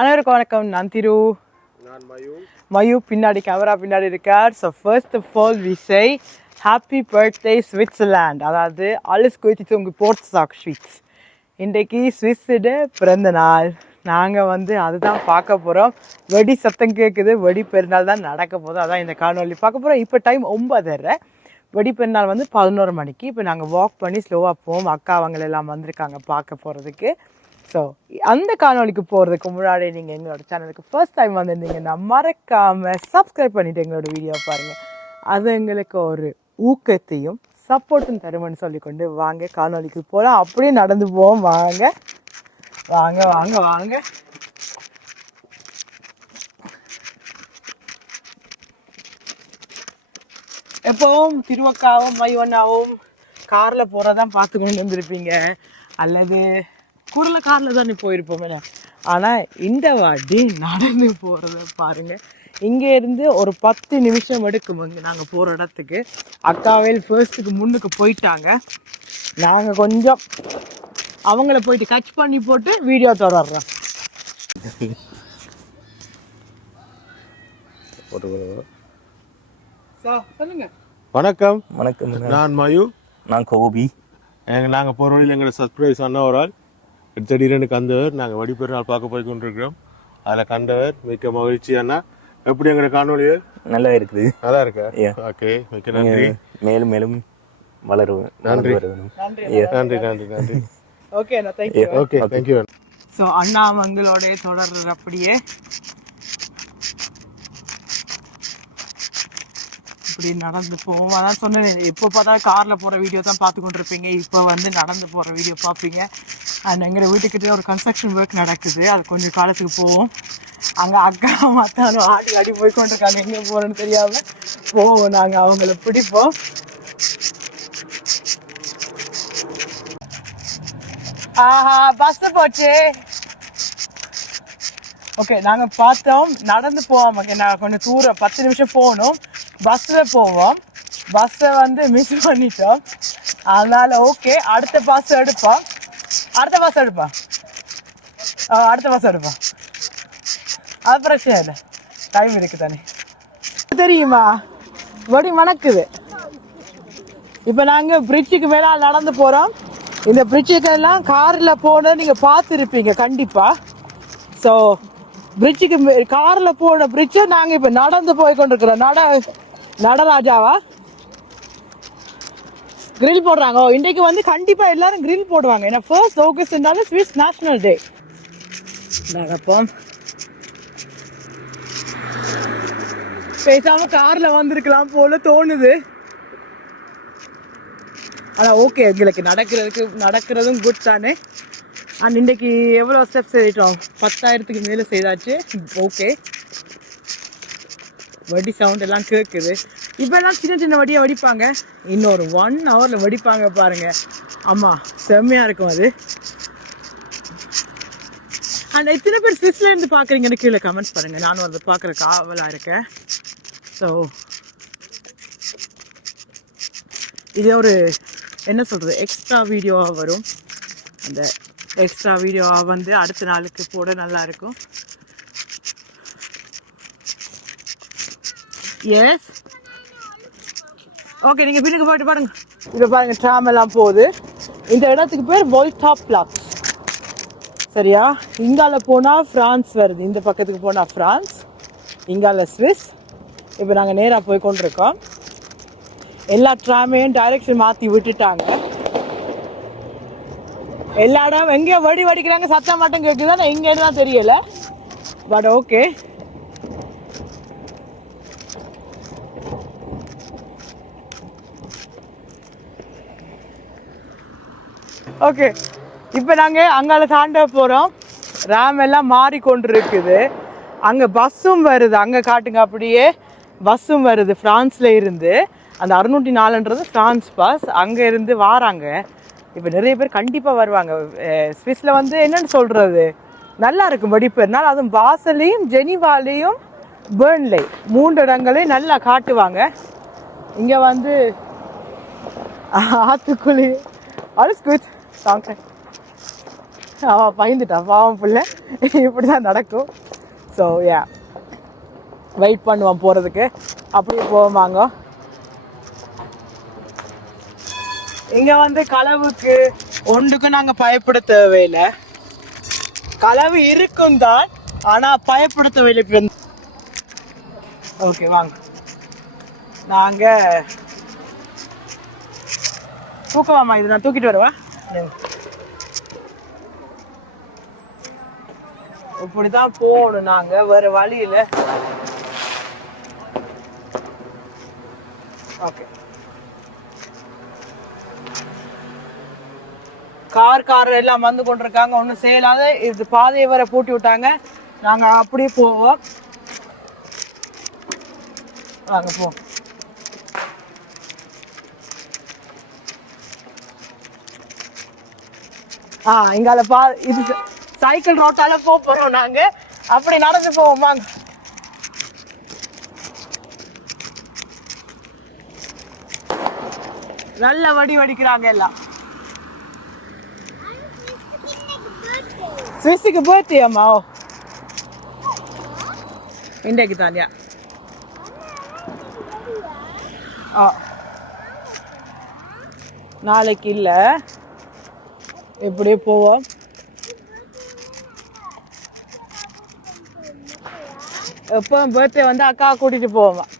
அனைவருக்கும் வணக்கம். நான் திரு. நான் மயூ. மயூ பின்னாடி கேமரா பின்னாடி இருக்கார். So first of all we say happy birthday Switzerland. அதாவது alles Gute zum Geburtstag Schweiz. இன்றைக்கு ஸ்விஸ்ஸோட பிறந்த நாள். நாங்கள் அதுதான் பார்க்க போகிறோம். வெடி சத்தம் கேட்குது. வெடி பெருநாள் தான் நடக்க போகுது. அதான் இந்த காணொலி பார்க்க போகிறோம். இப்போ டைம் 9:30. வெடி பெருநாள் 11 மணிக்கு. இப்போ நாங்கள் வாக் பண்ணி ஸ்லோவாக போவோம். அக்கா அவங்களெல்லாம் வந்திருக்காங்க பார்க்க போகிறதுக்கு. ஸோ அந்த காணொலிக்கு போகிறதுக்கு முன்னாடி நீங்கள் எங்களோட சேனலுக்கு ஃபர்ஸ்ட் டைம் வந்திருந்தீங்கன்னா மறக்காமல் சப்ஸ்கிரைப் பண்ணிவிட்டு எங்களோட வீடியோ பாருங்கள். அது எங்களுக்கு ஒரு ஊக்கத்தையும் சப்போர்ட்டும் தருமென்னு சொல்லிக்கொண்டு வாங்க காணொலிக்கு போகலாம். அப்படியே நடந்து போவோம். வாங்க வாங்க வாங்க வாங்க. எப்பவும் திருவக்காவும் மைவண்ணாவும் காரில் போகிறதான் பார்த்து கொண்டு வந்திருப்பீங்க, அல்லது குரல காரில் தானே போயிருப்போமே. ஆனால் இந்த வாட்டி நடந்து போகிறத பாருங்கள். இங்கேருந்து ஒரு 10 நிமிஷம் எடுக்கும் நாங்கள் போகிற இடத்துக்கு. அக்காவேல் ஃபர்ஸ்ட்டுக்கு முன்னுக்கு போயிட்டாங்க. நாங்கள் கொஞ்சம் அவங்கள போயிட்டு கட்ச் பண்ணி போட்டு வீடியோ தொடர்றோம். சொல்லுங்க. வணக்கம். வணக்கம். நான் மயூ. நான் கோபி. நாங்கள் போகிற வழியில் எங்களோட சர்ப்ரைஸ் அண்ணா ஒரு ஆள் திடீரெனு கண்டவர். நாங்கள் வடிப்பெருநாள் பார்க்க போய் கொண்டிருக்கிறோம். அதில் கண்டவர் மிக்க மகிழ்ச்சி. அண்ணா எப்படி எங்களோட காணொலிகள்? நல்லா இருக்குது. நல்லா இருக்கா? ஓகே, மிக்க நன்றி. மேலும் மேலும் வளருவேன். நன்றி நன்றி நன்றி நன்றி. ஓகே அண்ணா, தேங்க்யூ. Okay, thank you. ஸோ அண்ணா அவங்களோட தொடர்ற அப்படியே இப்படி நடந்து போவோம். அதான் சொன்னேன், இப்போ பார்த்தா காரில் போகிற வீடியோ தான் பார்த்து கொண்டிருப்பீங்க. இப்போ நடந்து போகிற வீடியோ பார்ப்பீங்க. அண்ட் எங்கள் வீட்டுக்கிட்ட ஒரு கன்ஸ்ட்ரக்ஷன் ஒர்க் நடக்குது. அது கொஞ்சம் காலத்துக்கு போவோம். அங்கே அக்கா மாத்தாலும் ஆடி ஆடி போய் கொண்டிருக்காங்க. எங்கே போகிறோன்னு தெரியாமல் போவோம். நாங்கள் அவங்கள பிடிப்போம். ஆஹா, பஸ் போச்சு. ஓகே, நாங்கள் பார்த்தோம். நடந்து போவோம். ஓகே, நாங்கள் கொஞ்சம் தூரம் 10 நிமிஷம் போகணும். பஸ்ஸில் போவோம். பஸ்ஸை மிஸ் பண்ணிட்டோம். அதனால் ஓகே, அடுத்த பஸ் எடுப்போம். அடுத்த பஸ் எடுப்போம். அது பிரச்சனை இல்லை, டைம் இருக்கு தானே. தெரியுமா, வடி மணக்குது. இப்போ நாங்கள் பிரிட்ஜுக்கு மேலே நடந்து போகிறோம். இந்த பிரிட்ஜுக்கெல்லாம் காரில் போன நீங்கள் பார்த்துருப்பீங்க கண்டிப்பாக. ஸோ பிரிட்ஜுக்கு காரில் போன பிரிட்ஜை நாங்கள் இப்போ நடந்து போய் கொண்டிருக்கிறோம். நடராஜாவா கிரில் போடுறாங்க. இன்றைக்கு கண்டிப்பாக எல்லாரும் கிரில் போடுவாங்க. ஏன்னா 1 ஆகஸ்ட்னால ஸ்விஸ் நேஷனல் டே. நடப்போம். பேசாம கார்ல வந்திருக்கலாம் போல தோணுது. ஆனால் ஓகே, எங்களுக்கு நடக்கிறதும் குட் தானே. அண்ட் இன்றைக்கு எவ்வளோ ஸ்டெப்ஸ் செய்யிட்டோம்? 10,000க்கு மேலே செய்தாச்சு. ஓகே, வடி சவுண்ட் எல்லாம் கேட்குது. இப்போல்லாம் சின்ன சின்ன வடியை வடிப்பாங்க. இன்னொரு 1 ஹவரில் வடிப்பாங்க பாருங்க. ஆமாம், செம்மையாக இருக்கும் அது. அண்ட் எத்தனை பேர் ஸ்விஸ்ல இருந்து பார்க்குறீங்கன்னு கீழே கமெண்ட்ஸ் பண்ணுங்க. நானும் அதை பார்க்குறதுக்கு ஆவலாக இருக்கேன். ஸோ இது ஒரு என்ன சொல்கிறது, எக்ஸ்ட்ரா வீடியோவாக வரும். அந்த எக்ஸ்ட்ரா வீடியோவாக அடுத்த நாளுக்கு போட நல்லாயிருக்கும். எஸ், ஓகே, நீங்கள் வீட்டுக்கு போயிட்டு பாருங்க. இப்போ பாருங்க, ட்ராம் எல்லாம் போகுது. இந்த இடத்துக்கு பேர் வோல்டா பிளாட்ஸ். சரியா? இங்கால போனால் ஃப்ரான்ஸ் வருது. இந்த பக்கத்துக்கு போனால் ஃப்ரான்ஸ், இங்கால ஸ்விஸ். இப்போ நாங்கள் நேராக போய் கொண்டிருக்கோம். எல்லா ட்ராமையும் டைரக்ஷன் மாற்றி விட்டுட்டாங்க. எல்லா இடம் எங்கேயோ வடிக்கிறாங்க. சத்தம் மட்டும் கேட்குது. நான் இங்கேன்னு தான் தெரியல. But okay, okay. இப்போ நாங்கள் அங்கால தாண்ட போகிறோம். ரேம் எல்லாம் மாறிக்கொண்டு இருக்குது. அங்கே பஸ்ஸும் வருது. அங்கே காட்டுங்க, அப்படியே பஸ்ஸும் வருது. ஃப்ரான்ஸில் இருந்து அந்த 604ன்றது ஃப்ரான்ஸ் பஸ். அங்கே இருந்து வாராங்க. இப்போ நிறைய பேர் கண்டிப்பாக வருவாங்க. ஸ்விஸ்ல என்னென்னு சொல்கிறது, நல்லா இருக்கும் வெடிப்பெருநாள். அதுவும் பாசலையும் ஜெனிவாலையும் பேர்ன்லே 3 இடங்களையும் நல்லா காட்டுவாங்க. இங்கே ஆற்றுக்குழி alles gut. Danke. அவன் பயந்துட்டான் பாவம் பிள்ளை. இப்படி தான் நடக்கும். ஸோ யா வெயிட் பண்ணுவான் போகிறதுக்கு. அப்படியே போவாங்க. இங்கே வந்து களவுக்கு ஒன்றுக்கும் நாங்கள் பயப்பட தேவையில்லை. களவு இருக்கும் தான், ஆனால் பயப்பட தேவையில்லை. இப்போ ஓகே வாங்க. நாங்கள் தூக்கவாமா, இது நான் தூக்கிட்டு வருவா. இப்படிதான் போகணும் நாங்க, வேற வழியில. ஓகே கார் எல்லாம் வந்து கொண்டிருக்காங்க. ஒன்றும் செய்யலாத இது பாதையை வர பூட்டி விட்டாங்க. நாங்க அப்படியே போவோம். வாங்க போ. இங்கால இது சைக்கிள் ரோட்டால போறோம் நாங்க. அப்படி நடந்து போவோம் வாங்க. நல்ல வடிக்கிறாங்க எல்லாம். ஸ்விஸ்ஸுக்கு பர்த்டே அம்மா. இன்றைக்கு தானியா. நாளைக்கு இல்லை, எப்படியே போவோம். எப்போ பர்த்டே வந்து அக்கா கூட்டிட்டு போவோம்.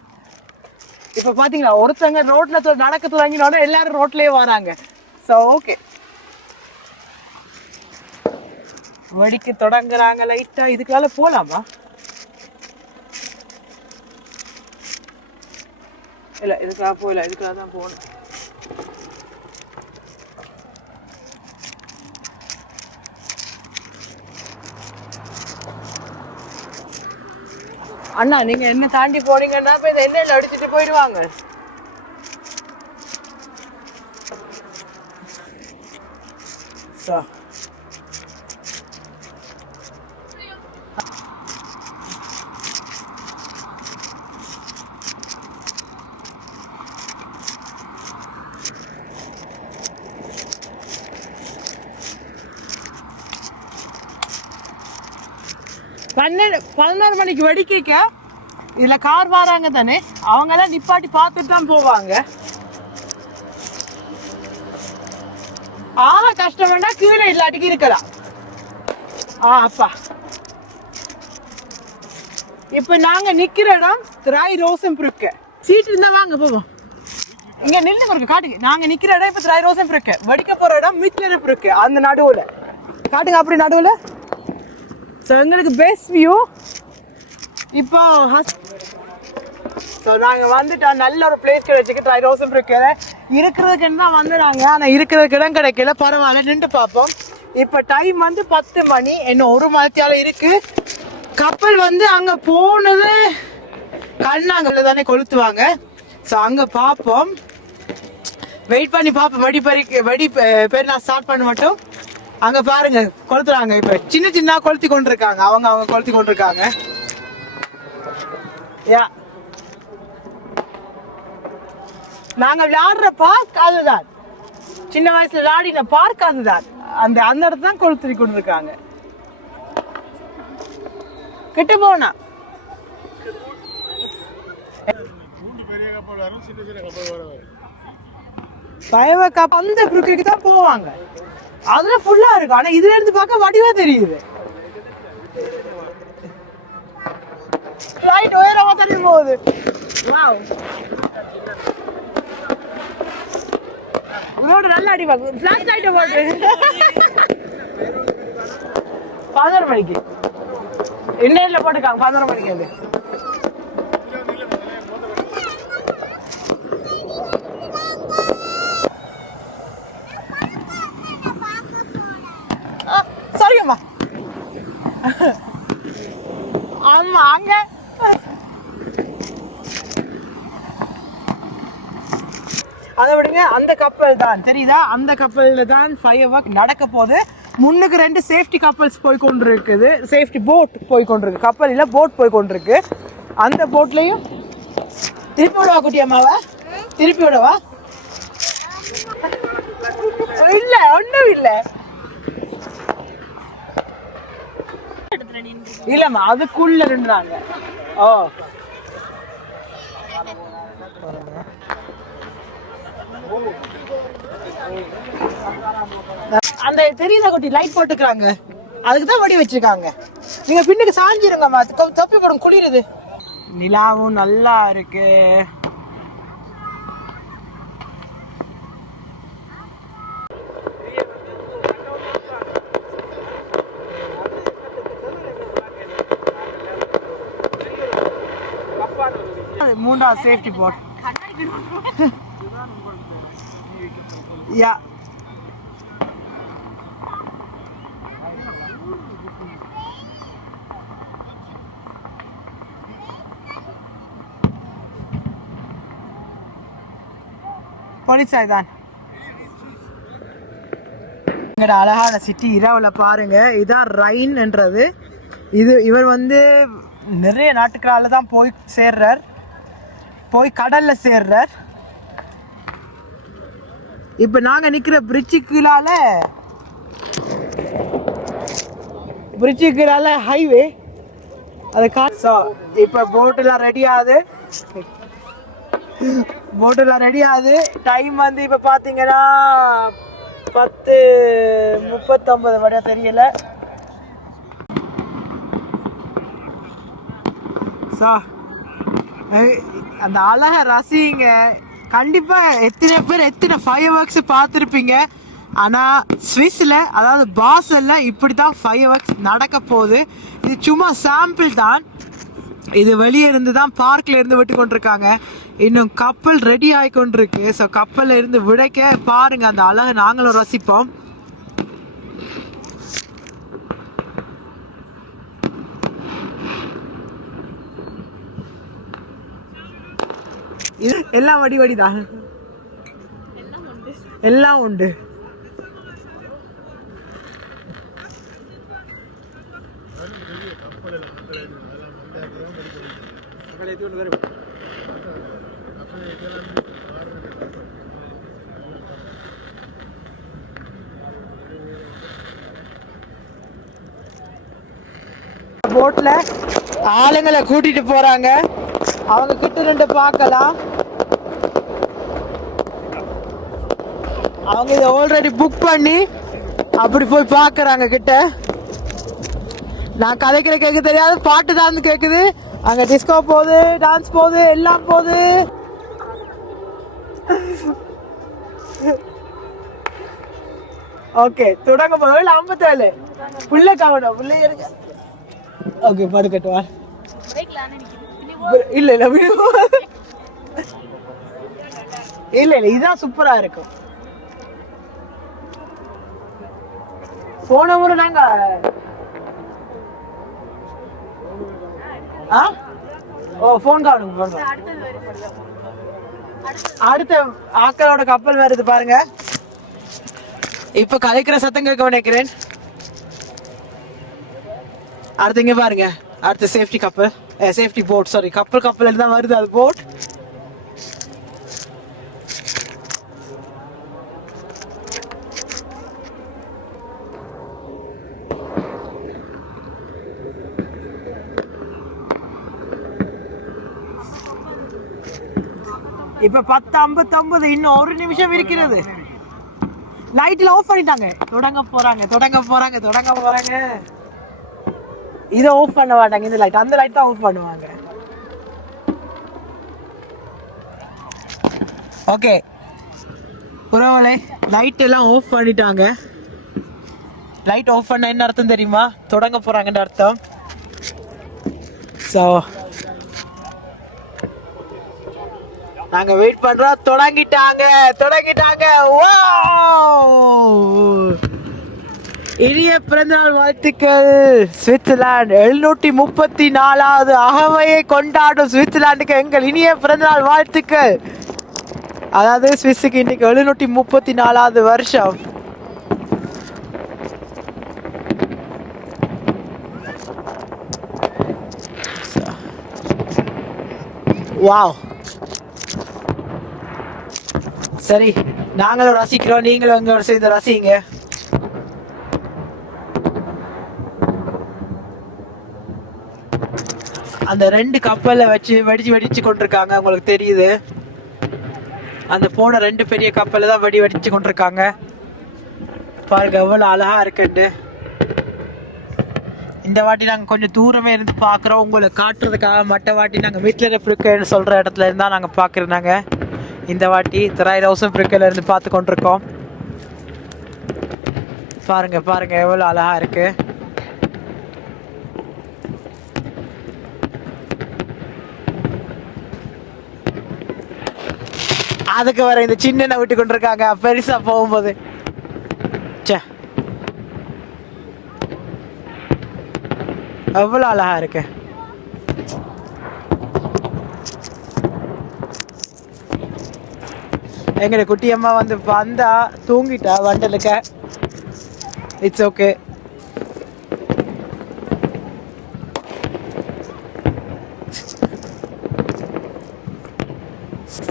இப்ப பாத்தீங்களா, ஒருத்தங்க ரோட்ல நடக்க தொடங்கினோட எல்லாரும் ரோட்லயே வராங்க. ஸோ ஓகே வெடிக்க தொடங்குறாங்க லைட்டா. இதுக்கால போலாமா? இல்ல இதுக்காக போகல, இதுக்காக தான் போகணும். அண்ணா நீங்க என்ன தாண்டி போனீங்கன்னா இப்ப இந்த எண்ணெயில அடிச்சுட்டு போயிடுவாங்க. பதினோரு மணிக்கு வெடிக்க இதுல கார் வராங்க தானே, அவங்க எல்லாம் நிப்பாட்டி பார்த்துட்டு தான் போவாங்க. கஷ்டம்னா கீழே இல்லாட்டிக்கு இருக்கலாம். அப்பா இப்ப நாங்க நிக்கிற இடம் திராய் ரோசம் இருக்கு. சீட் இருந்தா வாங்க போவோம். இங்க நின்று இருக்கு காட்டுங்க. நாங்க நிக்கிற இடம் இப்ப திராய் ரோசம் இருக்கு. வெடிக்க போற இடம் மிச்சர் இருக்கு. அந்த நடுவுல காட்டுங்க. அப்படி நடுவுல எங்களுக்கு பெஸ்ட் வியூ. இப்போ நாங்க வந்துட்டோம். நல்ல ஒரு பிளேஸ் கிடைச்சிக்கு. ட்ரை ரோசம் இருக்கிறதுக்கு தான் வந்துடுறாங்க. ஆனா இருக்கிறதுக்கு இடம் கிடைக்கல. பரவாயில்ல, நின்று பார்ப்போம். இப்போ டைம் வந்து 10 மணி. இன்னும் 1 மணித்தால இருக்கு. கப்பல் வந்து அங்க போனது கண்ணாங்கல்ல தானே கொளுத்துவாங்க. ஸோ அங்க பார்ப்போம். வெயிட் பண்ணி பார்ப்போம். வெடி பேர் நான் ஸ்டார்ட் பண்ண மட்டும். அங்க பாருங்க கொளுத்துறாங்க. இப்ப சின்ன கொளுத்தி கொண்டிருக்காங்க. அவங்க கொளுத்தி கொண்டிருக்காங்க. யா நாங்க விளையாடுற பார்க் அதுதான். சின்ன வயசுல விளையாடின பார்க் அதுதான். அந்த இடத்துல தான் கொளுத்தி கொண்டிருக்காங்க. கிட்ட போனா அந்த குறுக்கு தான் போவாங்க. அதுல ஃபுல்லா இருக்கும். ஆனா இதுல இருந்து பார்க்க வடிவா தெரியுது. ரைட் உயரமா தள்ளி போகுது. வாவ், உங்களோட நல்ல அடி வாங்க. ஃபிளாஷ் லைட் போட்டு 11 மணிக்கு இன்னையில போட்டுக்காங்க. 11 மணிக்கு அது சரிங்கம்மா. ஆமா அங்க அதை விடுங்க. அந்த கப்பல் தான் தெரியுதா, அந்த கப்பல்ல தான் ஃபயர் ஒர்க் நடக்க போகுது. முன்னுக்கு 2 சேஃப்டி கப்பல்ஸ் போய் கொண்டிருக்குது. சேஃப்டி போட் போய் கொண்டிருக்கு. கப்பல் இல்ல, போட் போய் கொண்டிருக்கு. அந்த போட்லயும் திருப்பி விடவா குட்டியம்மாவா? திருப்பி விடவா? இல்ல ஒண்ணும் இல்ல. இல்லம்மா அதுக்குள்ள இருந்தாங்க. ஓ அந்த தெரியுதா குட்டி லைட் போட்டுக்கிறாங்க, அதுக்கு தான் வடி வச்சிருக்காங்க. நீங்க பின்னுக்கு சாஞ்சிருங்கம்மா, தப்பி போடும் குளிருது. நிலாவும் நல்லா இருக்கு. மூணாவது சேஃப்டி போர்ட். யா போலீஸாய் தான். எங்கட அழகான சிட்டி இரவுல பாருங்க. இதான் ரைன்ன்றது. இவர் வந்து நிறைய நாட்டுக்களால தான் போய் சேர்றார், போய் கடல்ல சேர்றார். இப்ப நாங்க நிக்கிற பிரிட்ஜுக்குலால ஹைவே அது இப்ப போட்டெல்லாம் ரெடி ஆகுது. டைம் வந்து இப்ப பாத்தீங்கன்னா 10:39 வரையா தெரியல. அந்த அழகை ரசிங்க. கண்டிப்பா எத்தனை பேர் எத்தனை ஃபயர் ஒர்க்ஸ் பார்த்துருப்பீங்க. ஆனா ஸ்விஸ்ல அதாவது பாசல்ல இப்படித்தான் ஃபயர் ஒர்க்ஸ் நடக்க போகுது. இது சும்மா சாம்பிள் தான். இது வெளியே இருந்து தான் பார்க்ல இருந்து விட்டு கொண்டிருக்காங்க. இன்னும் கப்பல் ரெடி ஆகி கொண்டிருக்கு. ஸோ கப்பல்ல இருந்து விடைக்க பாருங்க அந்த அழகை நாங்களும் ரசிப்போம். எல்லாம் வடிதான், எல்லாம் உண்டு. போட்ல ஆளுங்களை கூட்டிட்டு போறாங்க. அவங்க கிட்ட ரெண்டு பார்க்கலாம். அவங்க இதை ஆல்ரெடி புக் பண்ணி அப்படி போய் பார்க்கறாங்க கிட்ட. நான் கதைக்கிற கேட்க தெரியாது, பாட்டு தான் கேட்குது. அங்க டிஸ்கோ போகுது, டான்ஸ் போகுது, எல்லாம் போகுது. ஓகே தொடங்க போது 57 புள்ள கவனம் புள்ளை இருக்கு. ஓகே படுக்கட்டுவா. இல்ல இல்ல இல்ல இல்ல இதுதான் சூப்பரா இருக்கும். போன முறை நாங்க போன் கவனம் அடுத்த ஆக்களோட கப்பல் வருது பாருங்க. இப்ப கலைக்கிற சத்தம் கேட்க நினைக்கிறேன். அடுத்து இங்க பாருங்க, அடுத்த சேஃப்டி கப்பல், சேஃப்டி போட், சாரி கப்பல் தான் வருது. அது போட். இப்ப 10:59, இன்னும் ஒரு நிமிஷம் இருக்கிறது. லைட்ல ஆஃப் பண்ணிட்டாங்க. தொடங்க போறாங்க. இதை ஆஃப் பண்ண மாட்டாங்க. இந்த லைட், அந்த லைட் தான் ஆஃப் பண்ணுவாங்க. ஓகே புறவலை லைட் எல்லாம் ஆஃப் பண்ணிட்டாங்க. லைட் ஆஃப் பண்ண என்ன அர்த்தம் தெரியுமா? தொடங்க போறாங்கன்னு அர்த்தம். ஸோ நாங்க வெயிட் பண்றோம். தொடங்கிட்டாங்க. இனிய பிறந்தநாள் வாழ்த்துக்கள் சுவிட்சர்லாந்து. 734வது அகவையை கொண்டாடும் சுவிட்சர்லாந்துக்கு எங்கள் இனிய பிறந்தநாள் வாழ்த்துக்கள். அதாவது சுவிஸுக்கு இன்னைக்கு 734வது வருஷம். வாவ். சரி, நாங்களும் ரசிக்கிறோம், நீங்களும் எங்களோட சேர்ந்து ரசிங்க. அந்த 2 கப்பலை வச்சு வெடிச்சு கொண்டிருக்காங்க. உங்களுக்கு தெரியுது, அந்த போன 2 பெரிய கப்பலை தான் வெடிச்சு கொண்டிருக்காங்க. பாருங்க எவ்வளவு அழகா இருக்குண்டு. இந்த வாட்டி நாங்கள் கொஞ்சம் தூரமே இருந்து பார்க்குறோம், உங்களை காட்டுறதுக்காக. மற்ற வாட்டி நாங்கள் வீட்டில் இருக்குன்னு சொல்கிற இடத்துல இருந்தா நாங்கள் பார்க்குறோம். இந்த வாட்டி 3000 பிரிக்கில் இருந்து பார்த்து கொண்டிருக்கோம். பாருங்க பாருங்க எவ்வளோ அழகா இருக்கு. அதுக்கு வர இந்த சின்ன விட்டு கொண்டிருக்காங்க பெருசா போகும்போது. எவ்வளோ அழகா இருக்கு. எங்கட குட்டியம்மா வந்து வந்தா தூங்கிட்டா வண்டலுக்க. It's okay.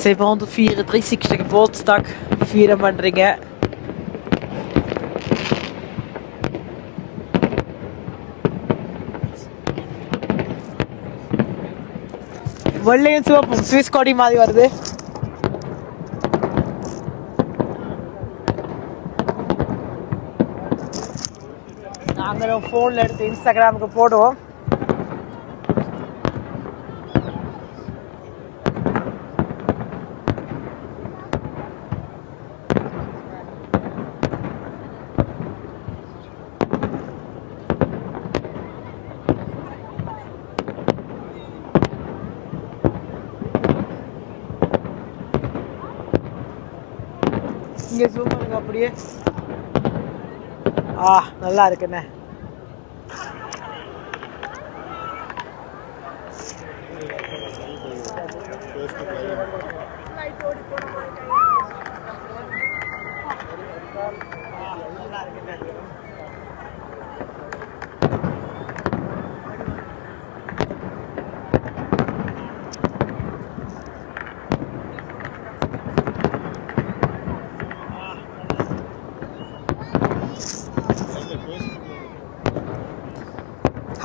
Zij van de 34e geboortedag vieren பண்றீங்க. வெள்ளையும் சிவப்பும் ஸ்விஸ் கொடி மாதிரி வருது. நாங்களும் ஃபோனில் எடுத்து இன்ஸ்டாகிராமுக்கு போடுவோம். இங்கே ஜூம் பண்ணுங்க அப்படியே. நல்லா இருக்குண்ணே.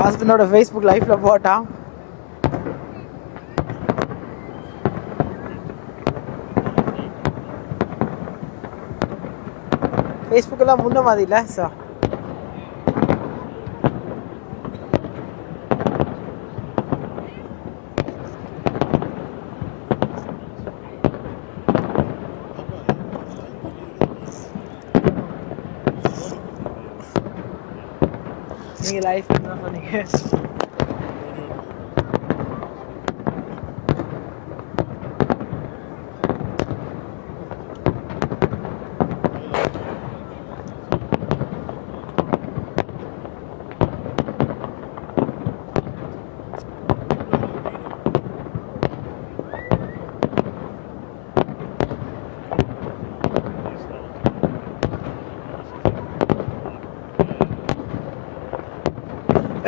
ஹஸ்பண்டோட ஃபேஸ்புக் லைஃப்ல போட்டான். ஃபேஸ்புக் எல்லாம் முன்ன மாதிரி இல்லை சார். நீங்க லைஃப் என்ன சொன்னீங்க?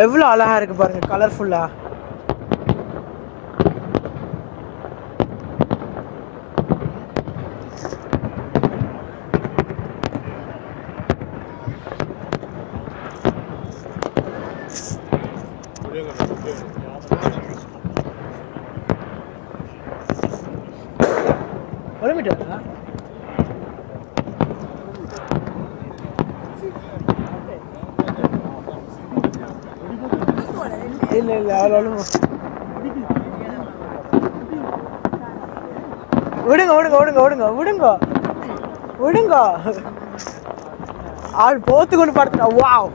எவ்வளோ அழகா இருக்கு பாருங்க, கலர்ஃபுல்லா. ஒரு மீட்டர் இல்ல இல்ல அவ்வளோ விடுங்க விடுங்க விடுங்க விடுங்க விடுங்க விடுங்க. ஆள் போத்து கொண்டு படுத்துட்டா. வாவ்,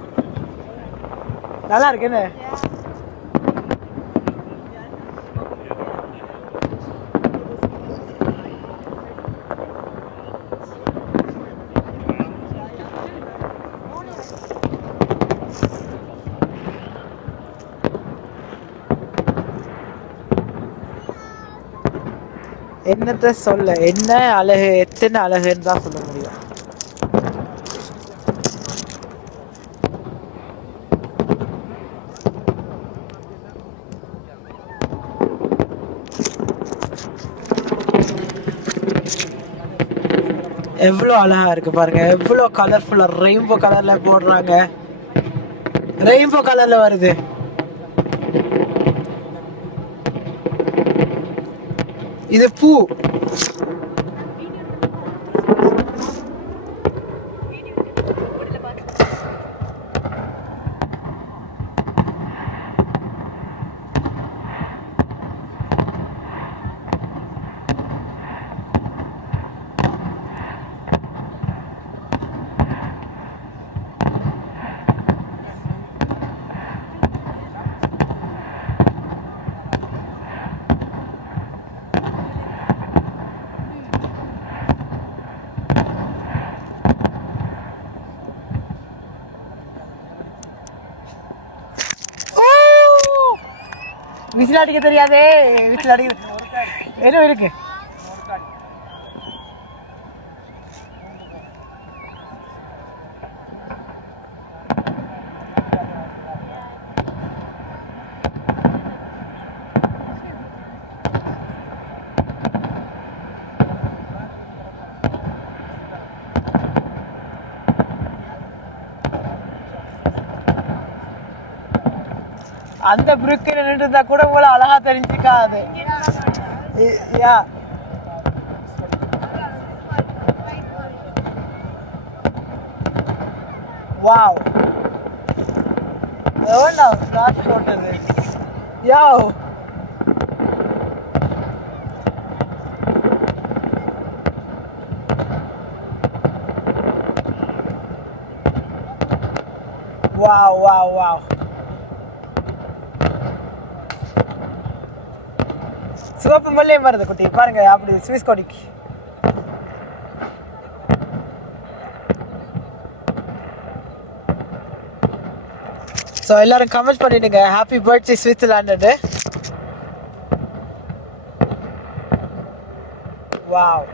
நல்லா இருக்குன்னு. என்னத்த சொல்ல, என்ன அழகு, எத்தனை அழகுன்னு தான் சொல்ல முடியும். எவ்வளோ அழகா இருக்கு பாருங்க, எவ்வளோ கலர்ஃபுல்லா ரெயின்போ கலர்ல போடுறாங்க. ரெயின்போ கலர்ல வருது. இது பூ. விசில் அடிக்க தெரியாதே. விசில் அடிக்க என்ன இருக்கு? அந்த புருக்கு நின்றுருந்தா கூட உங்களை அழகா தெரிஞ்சுக்காது. யா வாவ் எவ்வளோ ஃப்ளாஷ் போட்டது. யோ வாவ் வாவ் வாவ். சிவப்பு மல்லியம் வருது குட்டி பாருங்க. அப்படி ஸ்விஸ் கொடிக்கு ஸோ எல்லாரும் கமெண்ட் பண்ணிடுங்க ஹாப்பி பர்த்டே ஸ்விட்சர்லாண்டு. வாவ்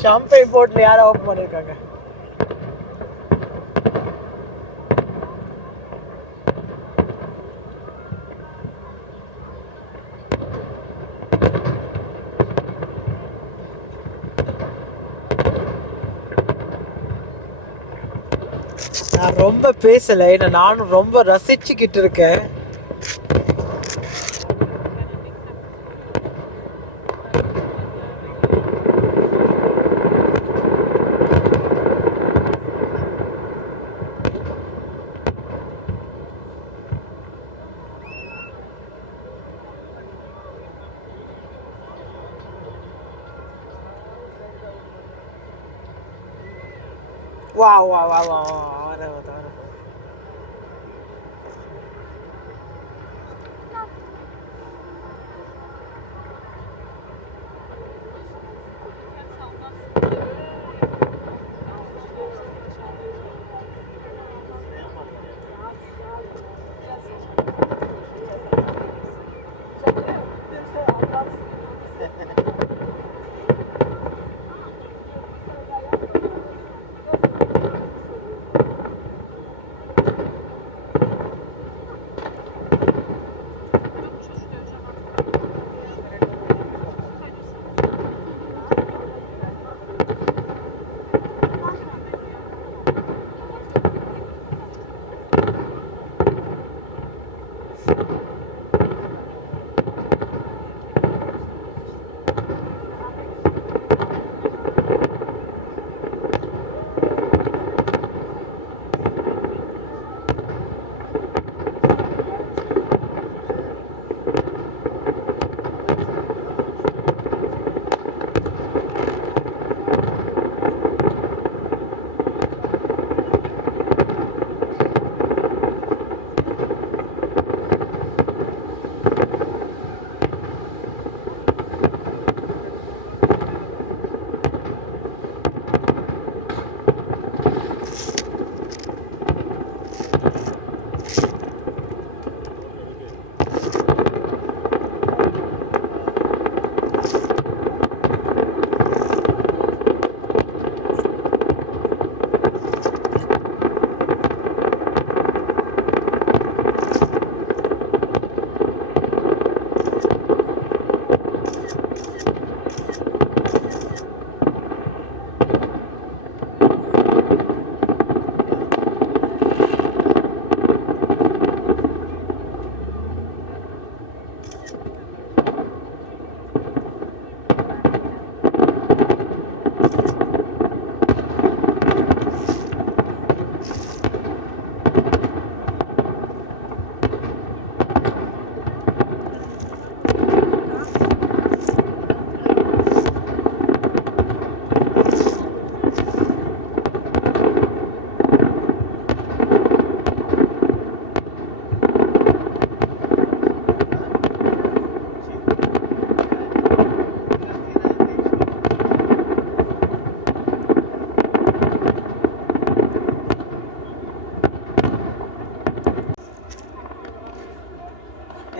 ஷாம்பைன் போட்டில் யாரை ஓப்பன் பண்ணியிருக்காங்க? நான் ரொம்ப பேசலை, நானும் ரொம்ப ரசிச்சுக்கிட்டு இருக்கேன். Wow, wow, wow, wow, wow.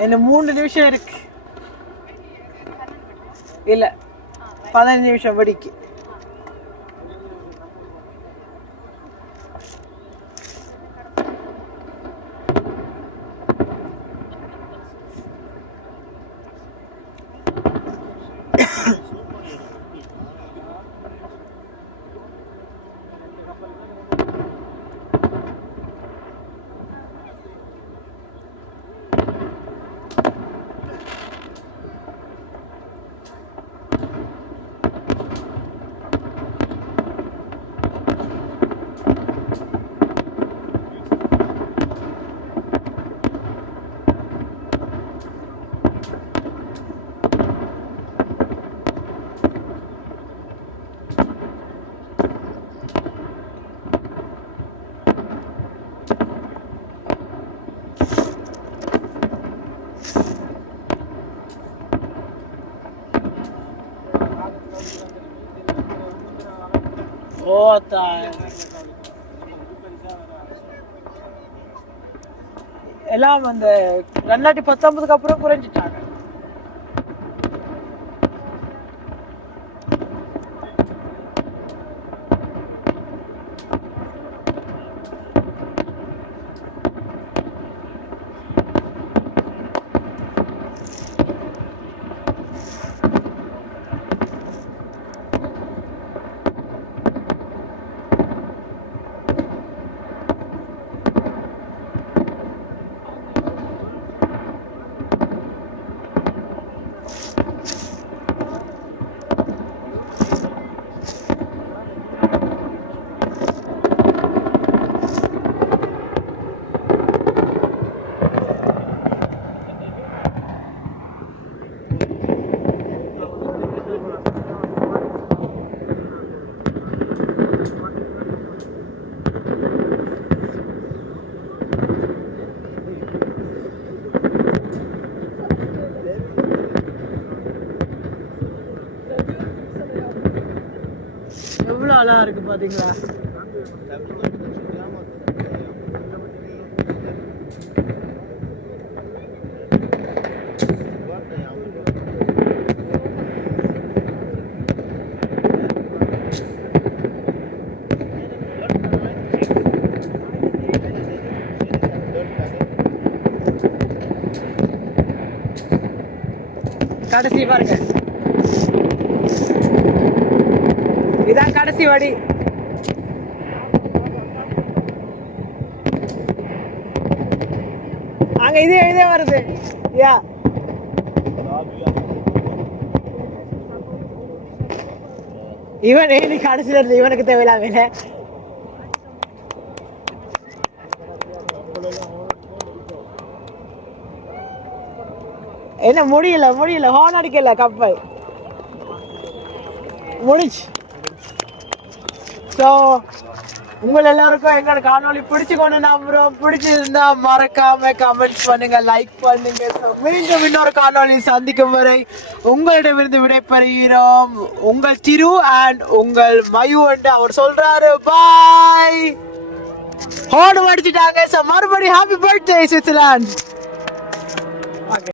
என்ன 3 நிமிஷம் இருக்கு. இல்ல 15 நிமிஷம் வெடிக்கு. ஓ தாய், எல்லாம் அந்த 2019 அப்புறம் குறைஞ்சிட்டாங்க. எவ்வளவு அழகா இருக்கு பாத்தீங்களா? கடைசி பாருங்க, இதான் கடைசி வடி. அங்க இதே வருது. யா, இவன் நீ கடைசியில் இருந்து இவனுக்கு தேவையில்லாம என்ன முடியல ஹோன் அடிக்கல, கப்பல் முடிச்சு. ஸோ உங்கள் எல்லாருக்கும் எங்களோட காணொலி பிடிச்சுக்கொண்டு நம்புறோம். பிடிச்சிருந்தா மறக்காம கமெண்ட் பண்ணுங்க, லைக் பண்ணுங்க. மீண்டும் இன்னொரு காணொலி சந்திக்கும் வரை உங்களிடமிருந்து விடைபெறுகிறோம். உங்கள் திரு அண்ட் உங்கள் மயு என்று அவர் சொல்றாரு. பாய். ஹோன் அடிச்சுட்டாங்க. மறுபடியும் ஹாப்பி பர்த்டே சுவிட்சர்லாந்து.